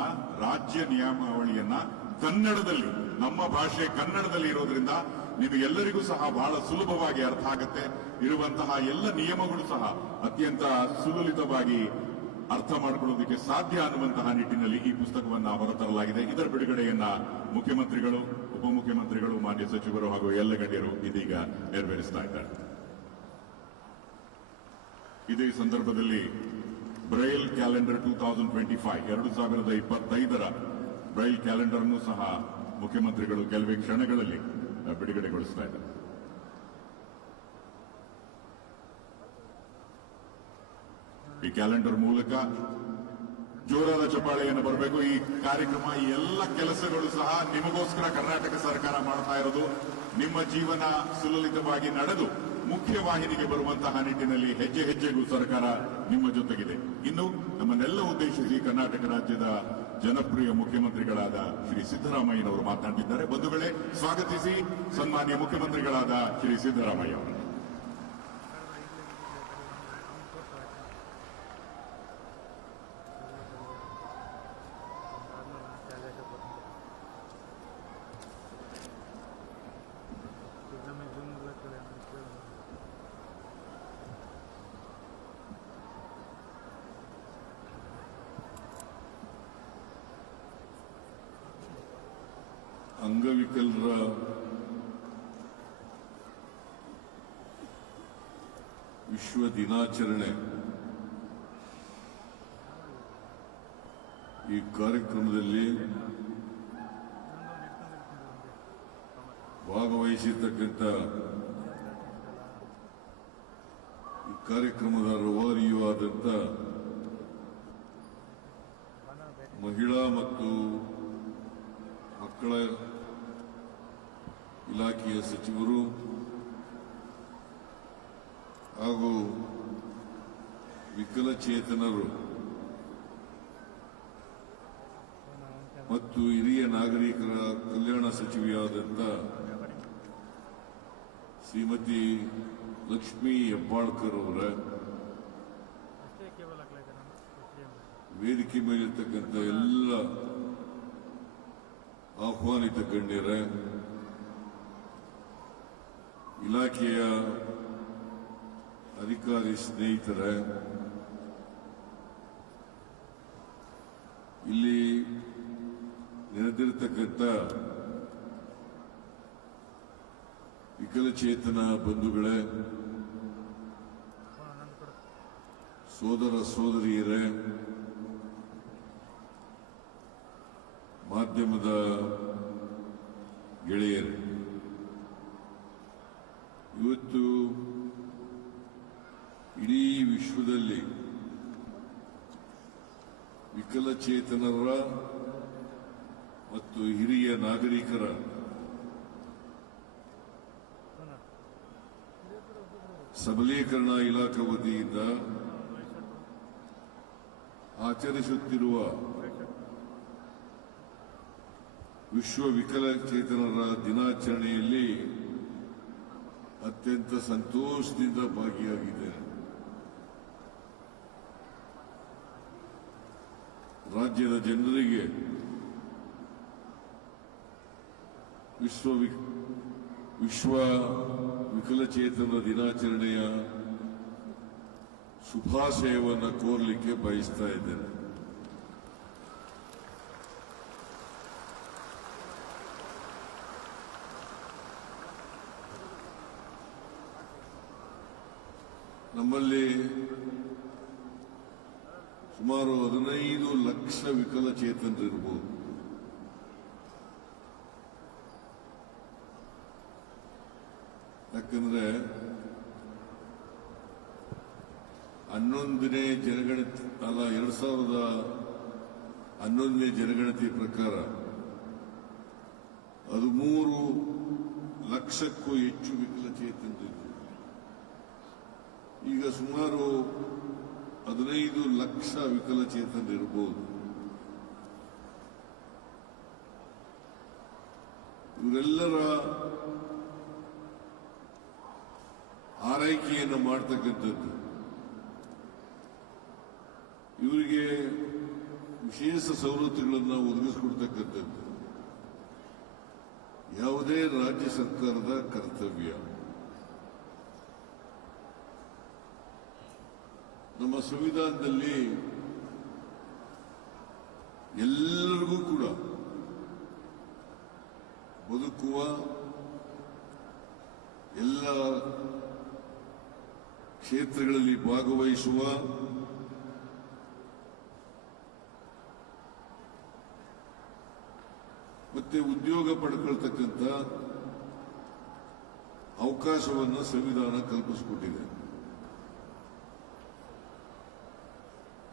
ರಾಜ್ಯ ನಿಯಮಾವಳಿಯನ್ನ ಕನ್ನಡದಲ್ಲಿ, ನಮ್ಮ ಭಾಷೆ ಕನ್ನಡದಲ್ಲಿ ಇರೋದ್ರಿಂದ ನಿಮಗೆಲ್ಲರಿಗೂ ಸಹ ಬಹಳ ಸುಲಭವಾಗಿ ಅರ್ಥ ಆಗುತ್ತೆ. ಇರುವಂತಹ ಎಲ್ಲ ನಿಯಮಗಳು ಸಹ ಅತ್ಯಂತ ಸುಲಲಿತವಾಗಿ ಅರ್ಥ ಮಾಡಿಕೊಳ್ಳೋದಕ್ಕೆ ಸಾಧ್ಯ ಅನ್ನುವಂತಹ ನಿಟ್ಟಿನಲ್ಲಿ ಈ ಪುಸ್ತಕವನ್ನ ಹೊರತರಲಾಗಿದೆ. ಇದರ ಬಿಡುಗಡೆಯನ್ನ ಮುಖ್ಯಮಂತ್ರಿಗಳು, ಉಪಮುಖ್ಯಮಂತ್ರಿಗಳು, ಮಾನ್ಯ ಸಚಿವರು ಹಾಗೂ ಎಲ್ಲ ಗಣ್ಯರು ಇದೀಗ ನೆರವೇರಿಸ್ತಾ ಇದ್ದಾರೆ. ಇದೇ ಸಂದರ್ಭದಲ್ಲಿ ಬ್ರೈಲ್ ಕ್ಯಾಲೆಂಡರ್ 2025 ಬ್ರೈಲ್ ಕ್ಯಾಲೆಂಡರ್ ಅನ್ನು ಸಹ ಮುಖ್ಯಮಂತ್ರಿಗಳು ಕೆಲವೇ ಕ್ಷಣಗಳಲ್ಲಿ ಬಿಡುಗಡೆಗೊಳಿಸ್ತಾ ಇದ್ದಾರೆ. ಈ ಕ್ಯಾಲೆಂಡರ್ ಮೂಲಕ ಜೋರಾದ ಚಪ್ಪಾಳೆಯನ್ನು ಬರಬೇಕು. ಈ ಕಾರ್ಯಕ್ರಮ, ಈ ಎಲ್ಲ ಕೆಲಸಗಳು ಸಹ ನಿಮಗೋಸ್ಕರ ಕರ್ನಾಟಕ ಸರ್ಕಾರ ಮಾಡ್ತಾ ಇರೋದು. ನಿಮ್ಮ ಜೀವನ ಸುಲಲಿತವಾಗಿ ನಡೆದು ಮುಖ್ಯವಾಹಿನಿಗೆ ಬರುವಂತಹ ನಿಟ್ಟಿನಲ್ಲಿ ಹೆಜ್ಜೆ ಹೆಜ್ಜೆಗೂ ಸರ್ಕಾರ ನಿಮ್ಮ ಜೊತೆಗಿದೆ. ಇನ್ನು ನಮ್ಮನ್ನೆಲ್ಲ ಉದ್ದೇಶಿಸಿ ಕರ್ನಾಟಕ ರಾಜ್ಯದ ಜನಪ್ರಿಯ ಮುಖ್ಯಮಂತ್ರಿಗಳಾದ ಶ್ರೀ ಸಿದ್ದರಾಮಯ್ಯನವರು ಮಾತನಾಡಿದ್ದಾರೆ. ಬಂಧುಗಳೇ, ಸ್ವಾಗತಿಸಿ ಸನ್ಮಾನ್ಯ ಮುಖ್ಯಮಂತ್ರಿಗಳಾದ ಶ್ರೀ ಸಿದ್ದರಾಮಯ್ಯ ಅವರು. ಅಂಗವಿಕಲರ ವಿಶ್ವ ದಿನಾಚರಣೆ ಈ ಕಾರ್ಯಕ್ರಮದಲ್ಲಿ ಭಾಗವಹಿಸಿರ್ತಕ್ಕಂಥ ಈ ಕಾರ್ಯಕ್ರಮದ ರೂವಾರಿಯೂ ಆದಂಥ ಮಹಿಳಾ ಮತ್ತು ಮಕ್ಕಳ ಇಲಾಖೆಯ ಸಚಿವರು ಹಾಗೂ ವಿಕಲಚೇತನರು ಮತ್ತು ಹಿರಿಯ ನಾಗರಿಕರ ಕಲ್ಯಾಣ ಸಚಿವೆಯಾದಂಥ ಶ್ರೀಮತಿ ಲಕ್ಷ್ಮೀ ಹೆಬ್ಬಾಳ್ಕರ್ ಅವರ ವೇದಿಕೆ ಮೇಲಿರ್ತಕ್ಕಂಥ ಎಲ್ಲ ಆಹ್ವಾನಿತ ಗಣ್ಯರ, ಇಲಾಖೆಯ ಅಧಿಕಾರಿ ಸ್ನೇಹಿತರ, ಇಲ್ಲಿ ನೆರೆದಿರತಕ್ಕಂಥ ವಿಕಲಚೇತನ ಬಂಧುಗಳೇ, ಸೋದರ ಸೋದರಿಯರೇ, ಮಾಧ್ಯಮದ ಗೆಳೆಯರೇ, ಇವತ್ತು ಇಡೀ ವಿಶ್ವದಲ್ಲಿ ವಿಕಲಚೇತನರ ಮತ್ತು ಹಿರಿಯ ನಾಗರಿಕರ ಸಬಲೀಕರಣ ಇಲಾಖೆ ವತಿಯಿಂದ ಆಚರಿಸುತ್ತಿರುವ ವಿಶ್ವ ವಿಕಲಚೇತನರ ದಿನಾಚರಣೆಯಲ್ಲಿ ಅತ್ಯಂತ ಸಂತೋಷದಿಂದ ಭಾಗಿಯಾಗಿದ್ದೇನೆ. ರಾಜ್ಯದ ಜನರಿಗೆ ವಿಶ್ವ ವಿಕಲಚೇತನರ ದಿನಾಚರಣೆಯ ಶುಭಾಶಯವನ್ನು ಕೋರಲಿಕ್ಕೆ ಬಯಸ್ತಾ ಇದ್ದೇನೆ. ನಮ್ಮಲ್ಲಿ ಸುಮಾರು 15 ಲಕ್ಷ ವಿಕಲಚೇತನರಿರಬಹುದು. ಯಾಕಂದ್ರೆ 11ನೇ ಜನಗಣತಿ 2011ನೇ ಜನಗಣತಿ ಪ್ರಕಾರ 13 ಲಕ್ಷಕ್ಕೂ ಹೆಚ್ಚು ವಿಕಲಚೇತನರಿದ್ದರು. ಈಗ ಸುಮಾರು 15 ಲಕ್ಷ ವಿಕಲಚೇತನರಿರಬಹುದು. ಇವರೆಲ್ಲರ ಆರೈಕೆಯನ್ನು ಮಾಡತಕ್ಕಂಥದ್ದು, ಇವರಿಗೆ ವಿಶೇಷ ಸವಲತ್ತುಗಳನ್ನು ಒದಗಿಸಿಕೊಡ್ತಕ್ಕಂಥದ್ದು ಯಾವುದೇ ರಾಜ್ಯ ಸರ್ಕಾರದ ಕರ್ತವ್ಯ. ನಮ್ಮ ಸಂವಿಧಾನದಲ್ಲಿ ಎಲ್ಲರಿಗೂ ಕೂಡ ಬದುಕುವ, ಎಲ್ಲ ಕ್ಷೇತ್ರಗಳಲ್ಲಿ ಭಾಗವಹಿಸುವ, ಮತ್ತೆ ಉದ್ಯೋಗ ಪಡ್ಕೊಳ್ತಕ್ಕಂಥ ಅವಕಾಶವನ್ನು ಸಂವಿಧಾನ ಕಲ್ಪಿಸಿಕೊಟ್ಟಿದೆ.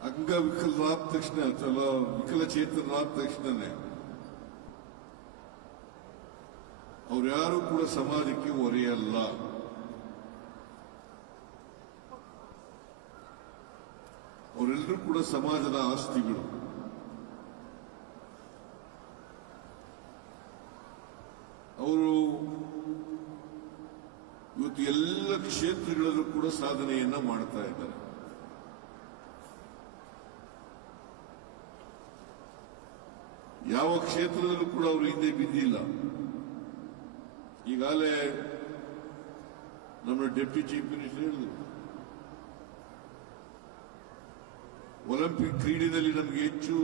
ಅಂಗವಿಕಲರಾದ ತಕ್ಷಣ ಅಥವಾ ವಿಕಲಚೇತನರಾದ ತಕ್ಷಣನೇ ಅವ್ರ್ಯಾರು ಕೂಡ ಸಮಾಜಕ್ಕೆ ಹೊರೆಯಲ್ಲ. ಅವರೆಲ್ಲ ಅವರೆಲ್ಲರೂ ಕೂಡ ಸಮಾಜದ ಆಸ್ತಿಗಳು. ಅವರು ಇವತ್ತು ಎಲ್ಲ ಕ್ಷೇತ್ರಗಳಲ್ಲೂ ಕೂಡ ಸಾಧನೆಯನ್ನ ಮಾಡ್ತಾ ಇದ್ದಾರೆ. ಯಾವ ಕ್ಷೇತ್ರದಲ್ಲೂ ಕೂಡ ಅವರು ಹಿಂದೆ ಬಿದ್ದಿಲ್ಲ. ಈಗಾಗಲೇ ನಮ್ಮ ಡೆಪ್ಟಿ ಚೀಫ್ ಮಿನಿಸ್ಟರ್ ಹೇಳಿದ್ರು, ಒಲಿಂಪಿಕ್ ಕ್ರೀಡೆಯಲ್ಲಿ ನಮಗೆ ಹೆಚ್ಚು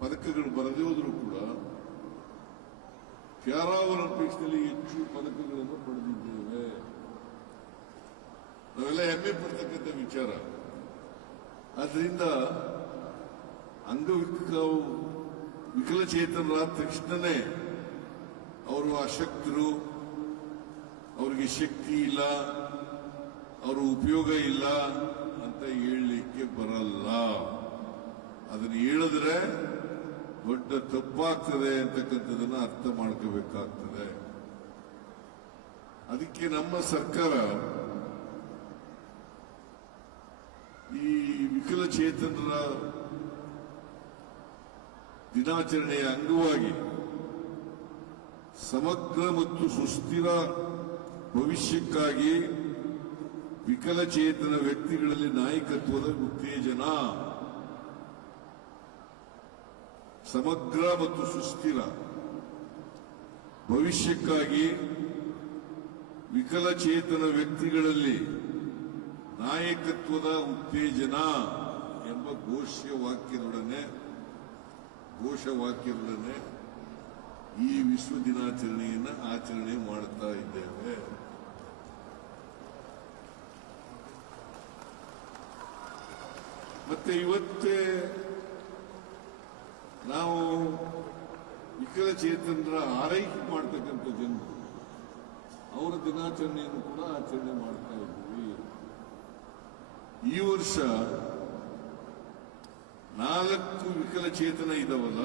ಪದಕಗಳು ಬರದೇ ಹೋದರೂ ಕೂಡ ಪ್ಯಾರಾ ಒಲಿಂಪಿಕ್ಸ್ ನಲ್ಲಿ ಹೆಚ್ಚು ಪದಕಗಳನ್ನು ಪಡೆದಿದ್ದೇವೆ. ನಾವೆಲ್ಲ ಹೆಮ್ಮೆ ಪಡ್ತಕ್ಕಂಥ ವಿಚಾರ. ಆದ್ರಿಂದ ವಿಕಲಚೇತನರಾದ ತಕ್ಷಣನೇ ಅವರು ಅಶಕ್ತರು, ಅವರಿಗೆ ಶಕ್ತಿ ಇಲ್ಲ, ಅವರ ಉಪಯೋಗ ಇಲ್ಲ ಅಂತ ಹೇಳಲಿಕ್ಕೆ ಬರಲ್ಲ. ಅದನ್ನು ಹೇಳಿದ್ರೆ ದೊಡ್ಡ ತಪ್ಪಾಗ್ತದೆ ಅಂತಕ್ಕಂಥದನ್ನ ಅರ್ಥ ಮಾಡ್ಕೋಬೇಕಾಗ್ತದೆ. ಅದಕ್ಕೆ ನಮ್ಮ ಸರ್ಕಾರ ಈ ವಿಕಲಚೇತನರ ದಿನಾಚರಣೆಯ ಅಂಗವಾಗಿ ಸಮಗ್ರ ಮತ್ತು ಸುಸ್ಥಿರ ಭವಿಷ್ಯಕ್ಕಾಗಿ ವಿಕಲಚೇತನ ವ್ಯಕ್ತಿಗಳಲ್ಲಿ ನಾಯಕತ್ವದ ಉತ್ತೇಜನ, ಸಮಗ್ರ ಮತ್ತು ಸುಸ್ಥಿರ ಭವಿಷ್ಯಕ್ಕಾಗಿ ವಿಕಲಚೇತನ ವ್ಯಕ್ತಿಗಳಲ್ಲಿ ನಾಯಕತ್ವದ ಉತ್ತೇಜನ ಎಂಬ ಘೋಷವಾಕ್ಯದೊಡನೆ ಈ ವಿಶ್ವ ದಿನಾಚರಣೆಯನ್ನು ಆಚರಣೆ ಮಾಡುತ್ತಾ ಇದ್ದೇವೆ. ಮತ್ತೆ ಇವತ್ತೇ ನಾವು ವಿಕಲಚೇತನರ ಆರೈಕೆ ಮಾಡ್ತಕ್ಕಂಥ ಜನರು ಅವರ ದಿನಾಚರಣೆಯನ್ನು ಕೂಡ ಆಚರಣೆ ಮಾಡ್ತಾ ಇದ್ದೀವಿ. ಈ ವರ್ಷ 4 ವಿಕಲಚೇತನ ಇದಾವಲ್ಲ,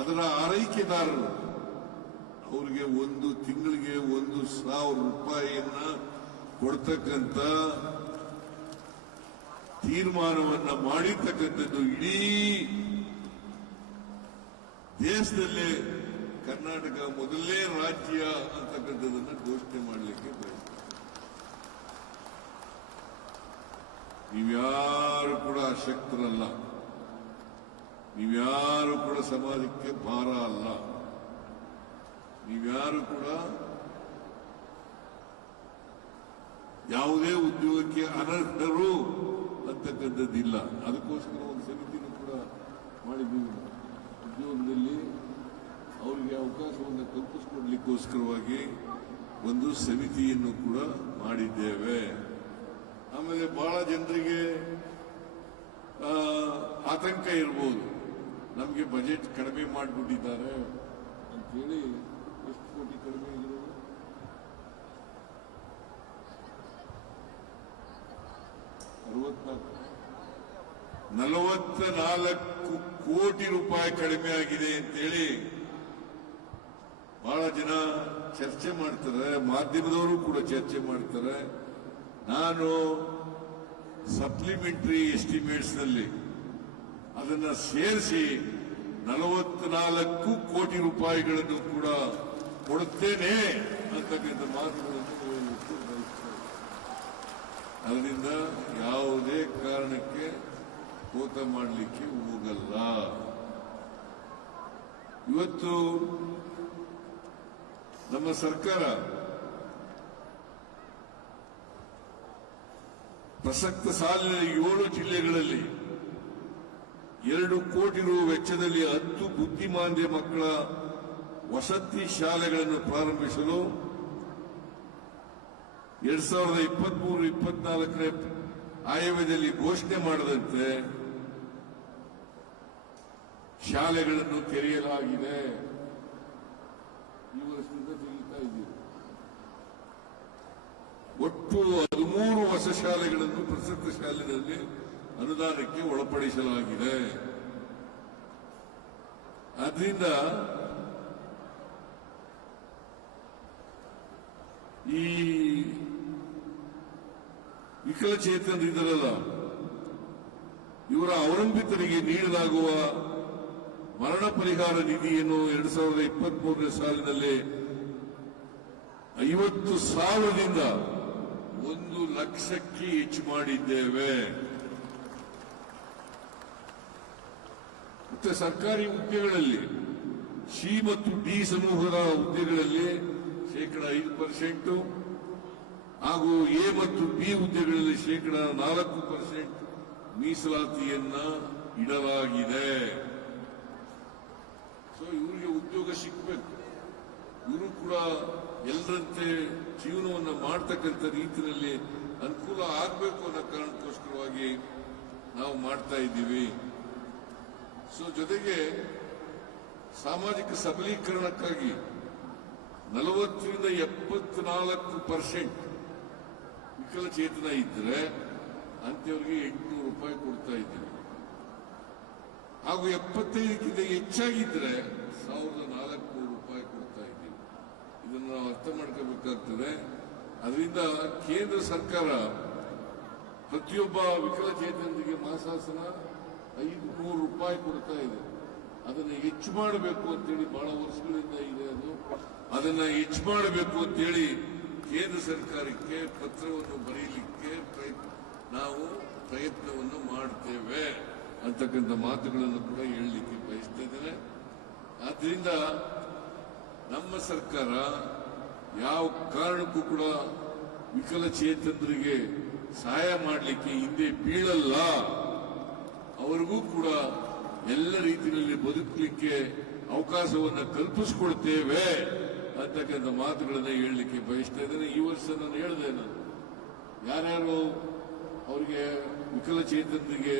ಅದರ ಆರೈಕೆದಾರರು ಅವರಿಗೆ ಒಂದು ತಿಂಗಳಿಗೆ 1,000 ರೂಪಾಯಿಯನ್ನ ಕೊಡ್ತಕ್ಕಂಥ ತೀರ್ಮಾನವನ್ನ ಮಾಡಿರ್ತಕ್ಕಂಥದ್ದು ಇಡೀ ದೇಶದಲ್ಲೇ ಕರ್ನಾಟಕ ಮೊದಲನೇ ರಾಜ್ಯ ಅಂತಕ್ಕಂಥದನ್ನ ಘೋಷಣೆ ಮಾಡಲಿಕ್ಕೆ ಬಯಸ್ತಾರೆ. ನೀವ್ಯಾರು ಕೂಡ ಅಶಕ್ತರಲ್ಲ, ನೀವ್ಯಾರು ಕೂಡ ಸಮಾಜಕ್ಕೆ ಭಾರ ಅಲ್ಲ, ನೀವ್ಯಾರು ಕೂಡ ಯಾವುದೇ ಉದ್ಯೋಗಕ್ಕೆ ಅನರ್ಹರು ಅಂತಕ್ಕಂಥದ್ದಿಲ್ಲ. ಅದಕ್ಕೋಸ್ಕರ ಒಂದು ಸಮಿತಿನೂ ಕೂಡ ಮಾಡಿದ್ದೀವಿ. ಉದ್ಯೋಗದಲ್ಲಿ ಅವರಿಗೆ ಅವಕಾಶವನ್ನು ಕಲ್ಪಿಸಿಕೊಡ್ಲಿಕ್ಕೋಸ್ಕರವಾಗಿ ಒಂದು ಸಮಿತಿಯನ್ನು ಕೂಡ ಮಾಡಿದ್ದೇವೆ. ಆಮೇಲೆ ಬಹಳ ಜನರಿಗೆ ಆತಂಕ ಇರಬಹುದು, ನಮಗೆ ಬಜೆಟ್ ಕಡಿಮೆ ಮಾಡಿಬಿಟ್ಟಿದ್ದಾರೆ ಅಂತೇಳಿ. ಎಷ್ಟು ಕೋಟಿ ಕಡಿಮೆ ಆಗಿರೋದು? 44 ಕೋಟಿ ರೂಪಾಯಿ ಕಡಿಮೆ ಆಗಿದೆ ಅಂತೇಳಿ ಬಹಳ ಜನ ಚರ್ಚೆ ಮಾಡ್ತಾರೆ, ಮಾಧ್ಯಮದವರು ಕೂಡ ಚರ್ಚೆ ಮಾಡ್ತಾರೆ. ನಾನು ಸಪ್ಲಿಮೆಂಟರಿ ಎಸ್ಟಿಮೇಟ್ಸ್ ನಲ್ಲಿ ಅದನ್ನ ಸೇರಿಸಿ 44 ಕೋಟಿ ರೂಪಾಯಿಗಳನ್ನು ಕೂಡ ಕೊಡುತ್ತೇನೆ ಅಂತಕ್ಕಂಥ ಮಾತುಗಳನ್ನು ಹೇಳಲಿಕ್ಕೆ ಬಯಸ್ತೇನೆ. ಅದರಿಂದ ಯಾವುದೇ ಕಾರಣಕ್ಕೆ ಕೋತ ಮಾಡಲಿಕ್ಕೆ ಹೋಗಲ್ಲ. ಇವತ್ತು ನಮ್ಮ ಸರ್ಕಾರ ಪ್ರಸಕ್ತ ಸಾಲಿನಲ್ಲಿ 7 ಜಿಲ್ಲೆಗಳಲ್ಲಿ 2 ಕೋಟಿ ರು ವೆಚ್ಚದಲ್ಲಿ 10 ಬುದ್ಧಿಮಾಂದ್ಯ ಮಕ್ಕಳ ವಸತಿ ಶಾಲೆಗಳನ್ನು ಪ್ರಾರಂಭಿಸಲು 2023-24 ಆಯವ್ಯಯದಲ್ಲಿ ಘೋಷಣೆ ಮಾಡದಂತೆ ಶಾಲೆಗಳನ್ನು ತೆರೆಯಲಾಗಿದೆ. ಈ ವರ್ಷದಿಂದ ತೆರೀತಾ ಇದ್ದೀವಿ. ಒಟ್ಟು 13 ಹೊಸ ಶಾಲೆಗಳನ್ನು ಪ್ರಸಕ್ತ ಶಾಲೆಗಳಲ್ಲಿ ಅನುದಾನಕ್ಕೆ ಒಳಪಡಿಸಲಾಗಿದೆ. ಆದ್ರಿಂದ ಈ ವಿಕಲಚೇತನರಿದ್ದಾರಲ್ಲ, ಇವರ ಅವಲಂಬಿತರಿಗೆ ನೀಡಲಾಗುವ ಮರಣ ಪರಿಹಾರ ನಿಧಿಯನ್ನು 2023ನೇ ಸಾಲಿನಲ್ಲಿ 50,000ದಿಂದ 1 ಲಕ್ಷಕ್ಕೆ ಹೆಚ್ಚು ಮಾಡಿದ್ದೇವೆ. ಮತ್ತೆ ಸರ್ಕಾರಿ ಹುದ್ದೆಗಳಲ್ಲಿ ಸಿ ಮತ್ತು ಡಿ ಸಮೂಹದ ಹುದ್ದೆಗಳಲ್ಲಿ 5% ಹಾಗೂ ಎ ಮತ್ತು ಬಿ ಹುದ್ದೆಗಳಲ್ಲಿ 4% ಮೀಸಲಾತಿಯನ್ನ ಇಡಲಾಗಿದೆ. ಸೊ ಇವರಿಗೆ ಉದ್ಯೋಗ ಸಿಕ್ಕಬೇಕು, ಇವರು ಕೂಡ ಎಲ್ಲರಂತೆ ಜೀವನವನ್ನು ಮಾಡ್ತಕ್ಕಂಥ ರೀತಿಯಲ್ಲಿ ಅನುಕೂಲ ಆಗಬೇಕು ಅನ್ನೋ ಕಾರಣಕ್ಕೋಸ್ಕರವಾಗಿ ನಾವು ಮಾಡ್ತಾ ಇದ್ದೀವಿ. ಸೊ ಜೊತೆಗೆ ಸಾಮಾಜಿಕ ಸಬಲೀಕರಣಕ್ಕಾಗಿ 40ರಿಂದ 74% ವಿಕಲಚೇತನ ಇದ್ರೆ ಅಂತವರಿಗೆ 800 ರೂಪಾಯಿ ಕೊಡ್ತಾ ಇದ್ದೀವಿ. ಹಾಗೂ 75ಕ್ಕಿಂತ ಹೆಚ್ಚಾಗಿದ್ರೆ 1,400 ರೂಪಾಯಿ ಕೊಡ್ತಾ ಇದ್ದೀವಿ. ಇದನ್ನು ನಾವು ಅರ್ಥ ಮಾಡ್ಕೋಬೇಕಾಗ್ತದೆ. ಅದರಿಂದ ಕೇಂದ್ರ ಸರ್ಕಾರ ಪ್ರತಿಯೊಬ್ಬ ವಿಕಲಚೇತನರಿಗೆ ಮಾಸಾಸನ 500 ರೂಪಾಯಿ ಕೊಡ್ತಾ ಇದೆ. ಅದನ್ನು ಹೆಚ್ಚು ಮಾಡಬೇಕು ಅಂತೇಳಿ ಬಹಳ ವರ್ಷಗಳಿಂದ ಇದೆ. ಅದನ್ನ ಹೆಚ್ಚು ಮಾಡಬೇಕು ಅಂತೇಳಿ ಕೇಂದ್ರ ಸರ್ಕಾರಕ್ಕೆ ಪತ್ರವನ್ನು ಬರೆಯಲಿಕ್ಕೆ ನಾವು ಪ್ರಯತ್ನವನ್ನು ಮಾಡ್ತೇವೆ ಅಂತಕ್ಕಂಥ ಮಾತುಗಳನ್ನು ಕೂಡ ಹೇಳಲಿಕ್ಕೆ ಬಯಸ್ತಾ ಇದ್ದೇನೆ. ಆದ್ರಿಂದ ನಮ್ಮ ಸರ್ಕಾರ ಯಾವ ಕಾರಣಕ್ಕೂ ಕೂಡ ವಿಕಲಚೇತನರಿಗೆ ಸಹಾಯ ಮಾಡಲಿಕ್ಕೆ ಹಿಂದೆ ಬೀಳಲ್ಲ. ಅವರಿಗೂ ಕೂಡ ಎಲ್ಲ ರೀತಿಯಲ್ಲಿ ಬದುಕಲಿಕ್ಕೆ ಅವಕಾಶವನ್ನು ಕಲ್ಪಿಸಿಕೊಡ್ತೇವೆ ಅಂತಕ್ಕಂಥ ಮಾತುಗಳನ್ನು ಹೇಳಲಿಕ್ಕೆ ಬಯಸ್ತಾ ಇದ್ದೇನೆ. ಈ ವರ್ಷ ನಾನು ಹೇಳಿದೆ, ಯಾರ್ಯಾರು ಅವರಿಗೆ ವಿಕಲಚೇತನರಿಗೆ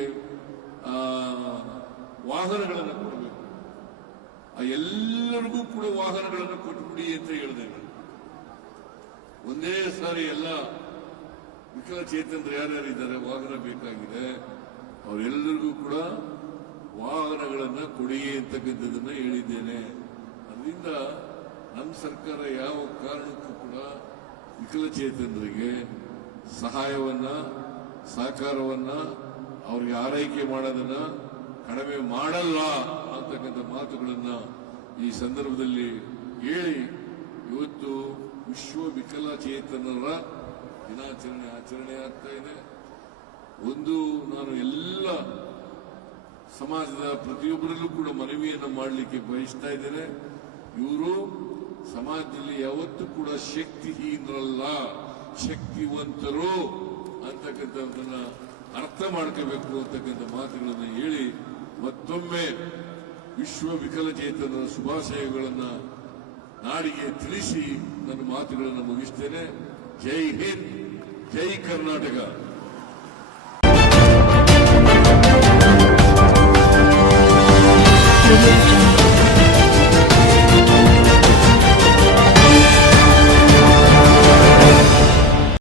ವಾಹನಗಳನ್ನು ಕೊಡಬೇಕು, ಎಲ್ಲರಿಗೂ ಕೂಡ ವಾಹನಗಳನ್ನು ಕೊಟ್ಟುಬಿಡಿ ಅಂತ ಹೇಳಿದೆ ನಾನು. ಒಂದೇ ಸಾರಿ ಎಲ್ಲ ವಿಕಲಚೇತನರು ಯಾರ್ಯಾರಿದ್ದಾರೆ ವಾಹನ ಬೇಕಾಗಿದೆ ಅವರೆಲ್ಲರಿಗೂ ಕೂಡ ವಾಹನಗಳನ್ನು ಕೊಡಿ ಅಂತಕ್ಕಂಥದ್ದನ್ನು ಹೇಳಿದ್ದೇನೆ. ಅದರಿಂದ ನಮ್ಮ ಸರ್ಕಾರ ಯಾವ ಕಾರಣಕ್ಕೂ ಕೂಡ ವಿಕಲಚೇತನರಿಗೆ ಸಹಾಯವನ್ನ ಸಹಕಾರವನ್ನ ಅವರಿಗೆ ಆರೈಕೆ ಮಾಡೋದನ್ನ ಕಡಿಮೆ ಮಾಡಲ್ಲ ಅಂತಕ್ಕಂಥ ಮಾತುಗಳನ್ನ ಈ ಸಂದರ್ಭದಲ್ಲಿ ಹೇಳಿ, ಇವತ್ತು ವಿಶ್ವ ವಿಕಲಚೇತನರ ದಿನಾಚರಣೆ ಆಚರಣೆ ಆಗ್ತಾ ಇದೆ. ನಾನು ಎಲ್ಲ ಸಮಾಜದ ಪ್ರತಿಯೊಬ್ಬರಲ್ಲೂ ಕೂಡ ಮನವಿಯನ್ನು ಮಾಡಲಿಕ್ಕೆ ಬಯಸ್ತಾ ಇದ್ದೇನೆ. ಇವರು ಸಮಾಜದಲ್ಲಿ ಯಾವತ್ತೂ ಕೂಡ ಶಕ್ತಿಹೀನರಲ್ಲ, ಶಕ್ತಿವಂತರು ಅಂತಕ್ಕಂಥದ್ದನ್ನ ಅರ್ಥ ಮಾಡ್ಕೋಬೇಕು ಅಂತಕ್ಕಂಥ ಮಾತುಗಳನ್ನು ಹೇಳಿ ಮತ್ತೊಮ್ಮೆ ವಿಶ್ವ ವಿಕಲಚೇತನರ ಶುಭಾಶಯಗಳನ್ನ ನಾಡಿಗೆ ತಿಳಿಸಿ ನನ್ನ ಮಾತುಗಳನ್ನು ಮುಗಿಸ್ತೇನೆ. ಜೈ ಹಿಂದ್, ಜೈ ಕರ್ನಾಟಕ.